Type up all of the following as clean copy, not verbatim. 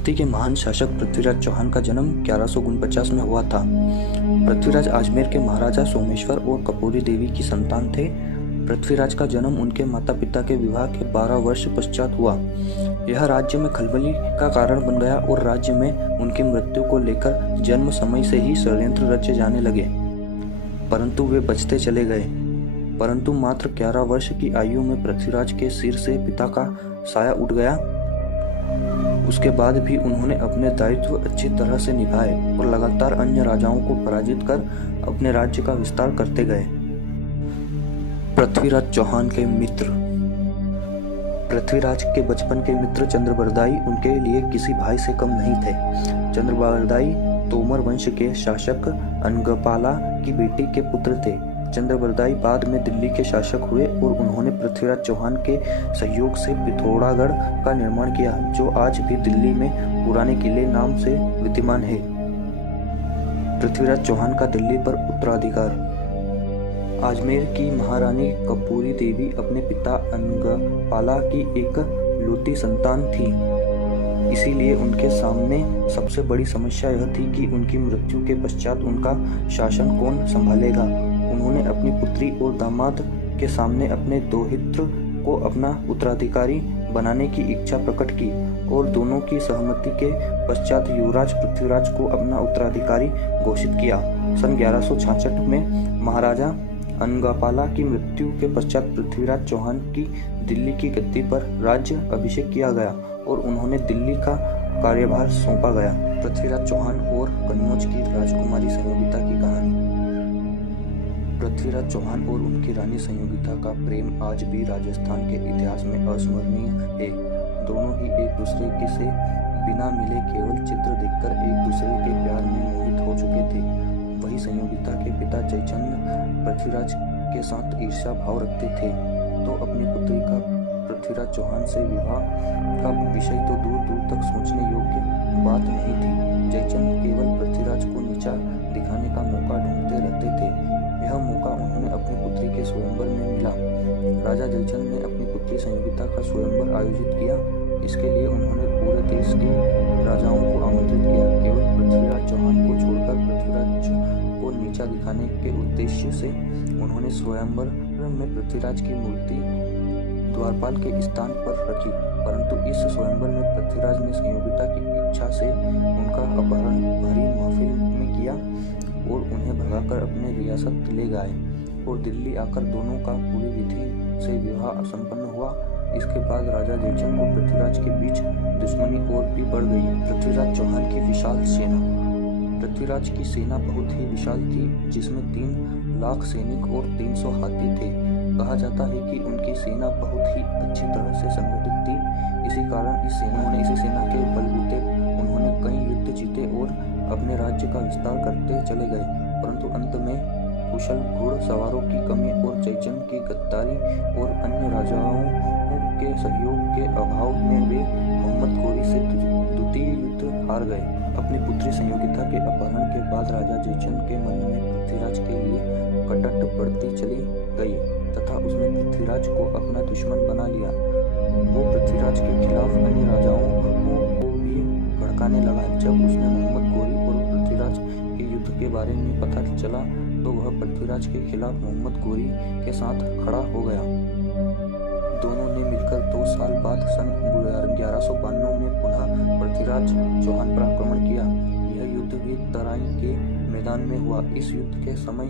भारतीय के महान शासक पृथ्वीराज चौहान का जन्म 1149 में हुआ था। पृथ्वीराज अजमेर के महाराजा सोमेश्वर और कपूरी देवी की संतान थे। पृथ्वीराज का जन्म उनके माता पिता के विवाह के 12 वर्ष पश्चात हुआ। यह राज्य में खलबली का कारण बन गया और राज्य में उनकी मृत्यु को लेकर जन्म समय से ही षड्यंत्र रचे जाने लगे, परंतु वे बचते चले गए। परंतु मात्र 11 वर्ष की आयु में पृथ्वीराज के सिर से पिता का साया उठ गया। उसके बाद भी उन्होंने अपने दायित्व अच्छी तरह से निभाए और लगातार अन्य राजाओं को पराजित कर अपने राज्य का विस्तार करते गए। पृथ्वीराज चौहान के मित्र। पृथ्वीराज के बचपन के मित्र चंद्रबरदाई उनके लिए किसी भाई से कम नहीं थे। चंद्रबरदाई तोमर वंश के शासक अनंगपाला की बेटी के पुत्र थे। चंद्रबरदाई बाद में दिल्ली के शासक हुए और उन्होंने पृथ्वीराज चौहान के सहयोग से पिथौरागढ़ का निर्माण किया, जो आज भी दिल्ली में पुराने किले नाम से विद्यमान है। पृथ्वीराज चौहान का दिल्ली पर उत्तराधिकार। अजमेर की महारानी कपूरी देवी अपने पिता अनंगपाला की एक लौती संतान थी, इसीलिए उनके सामने सबसे बड़ी समस्या यह थी कि उनकी मृत्यु के पश्चात उनका शासन कौन संभालेगा। उन्होंने अपनी पुत्री और दामाद के सामने अपने दौहित्र को अपना उत्तराधिकारी बनाने की इच्छा प्रकट की और दोनों की सहमति के पश्चात युवराज पृथ्वीराज को अपना उत्तराधिकारी घोषित किया। सन 1166 में महाराजा अनंगपाला की मृत्यु के पश्चात पृथ्वीराज चौहान की दिल्ली की गद्दी पर राज्य अभिषेक किया गया और उन्होंने दिल्ली का कार्यभार सौंपा गया। पृथ्वीराज चौहान और कन्नौज की राजकुमारी संयोगिता की कहानी। पृथ्वीराज चौहान और उनकी रानी संयोगिता का प्रेम आज भी राजस्थान के इतिहास में अविस्मरणीय है। दोनों ही एक दूसरे के से बिना मिले केवल चित्र देखकर एक दूसरे के प्यार में मोहित हो चुके थे। वही संयोगिता के पिता जयचंद पृथ्वीराज के साथ ईर्ष्या भाव रखते थे, तो अपनी पुत्री का पृथ्वीराज चौहान से विवाह का विषय तो दूर दूर तक सोचने योग्य बात नहीं थी। जयचंद केवल पृथ्वीराज को नीचा दिखाने का मौका ढूंढते रहते थे। यह मौका उन्हें अपनी पुत्री के स्वयंवर में मिला। राजा जयचंद ने अपनी पुत्री संयोगिता का स्वयंवर आयोजित किया। इसके लिए उन्होंने पूरे देश के राजाओं को आमंत्रित किया। केवल पृथ्वीराज चौहान को छोड़कर पृथ्वीराज को नीचा दिखाने के उद्देश्य से उन्होंने स्वयंवर में पृथ्वीराज की मूर्ति द्वारपाल के स्थान पर रखी, परंतु इस स्वयंवर में पृथ्वीराज ने संयोगिता की इच्छा से उनका अपहरण भरी महफिल में किया और उन्हें भगाकर अपने रियासत ले गए और दिल्ली आकर दोनों का पूरी विधि से विवाह संपन्न हुआ। इसके बाद राजा जयचंद और पृथ्वीराज के बीच दुश्मनी और भी बढ़ गई। पृथ्वीराज चौहान की विशाल सेना। पृथ्वीराज की सेना बहुत ही विशाल थी, जिसमें 3 लाख सैनिक और 300 हाथी थे। कहा जाता है कि उनकी सेना बहुत ही अच्छी तरह से संगठित थी। इसी कारण इसी सेना के बलबूते उन्होंने कई युद्ध जीते और अपने राज्य का विस्तार करते चले गए, परंतु अंत में कुशल घुड़सवारों की कमी और जयचंद की गद्दारी और अन्य राजाओं के सहयोग के अभाव में वे मोहम्मद गोरी से द्वितीय युद्ध हार गए। अपनी पुत्री संयोगिता के अपहरण के बाद राजा जयचंद के मन में पृथ्वीराज के लिए कटक बढ़ती चली गई तथा उसने पृथ्वीराज को अपना दुश्मन बना लिया। वो पृथ्वीराज के खिलाफ अन्य राजाओं को भी भड़काने लगा। जब उसने मोहम्मद गोरी और पृथ्वीराज के युद्ध के बारे में पता चला तो वह पृथ्वीराज के खिलाफ मोहम्मद गोरी के साथ खड़ा हो गया। दोनों ने मिलकर 2 साल बाद सन 1192 में पुनः पृथ्वीराज चौहान पर आक्रमण किया। यह युद्ध भी तराइन के मैदान में हुआ। इस युद्ध के समय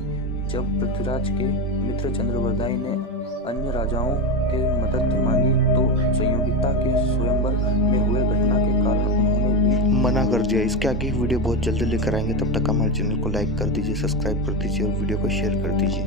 जब पृथ्वीराज के मित्र चंद्रबरदाई ने अन्य राजाओं के मदद मांगी तो संयोगिता के स्वयंवर में हुए घटना के कारण उन्होंने भी मना कर दिया। इसके आगे वीडियो बहुत जल्दी लेकर आएंगे, तब तक हमारे चैनल को लाइक कर दीजिए, सब्सक्राइब कर दीजिए और वीडियो को शेयर कर दीजिए।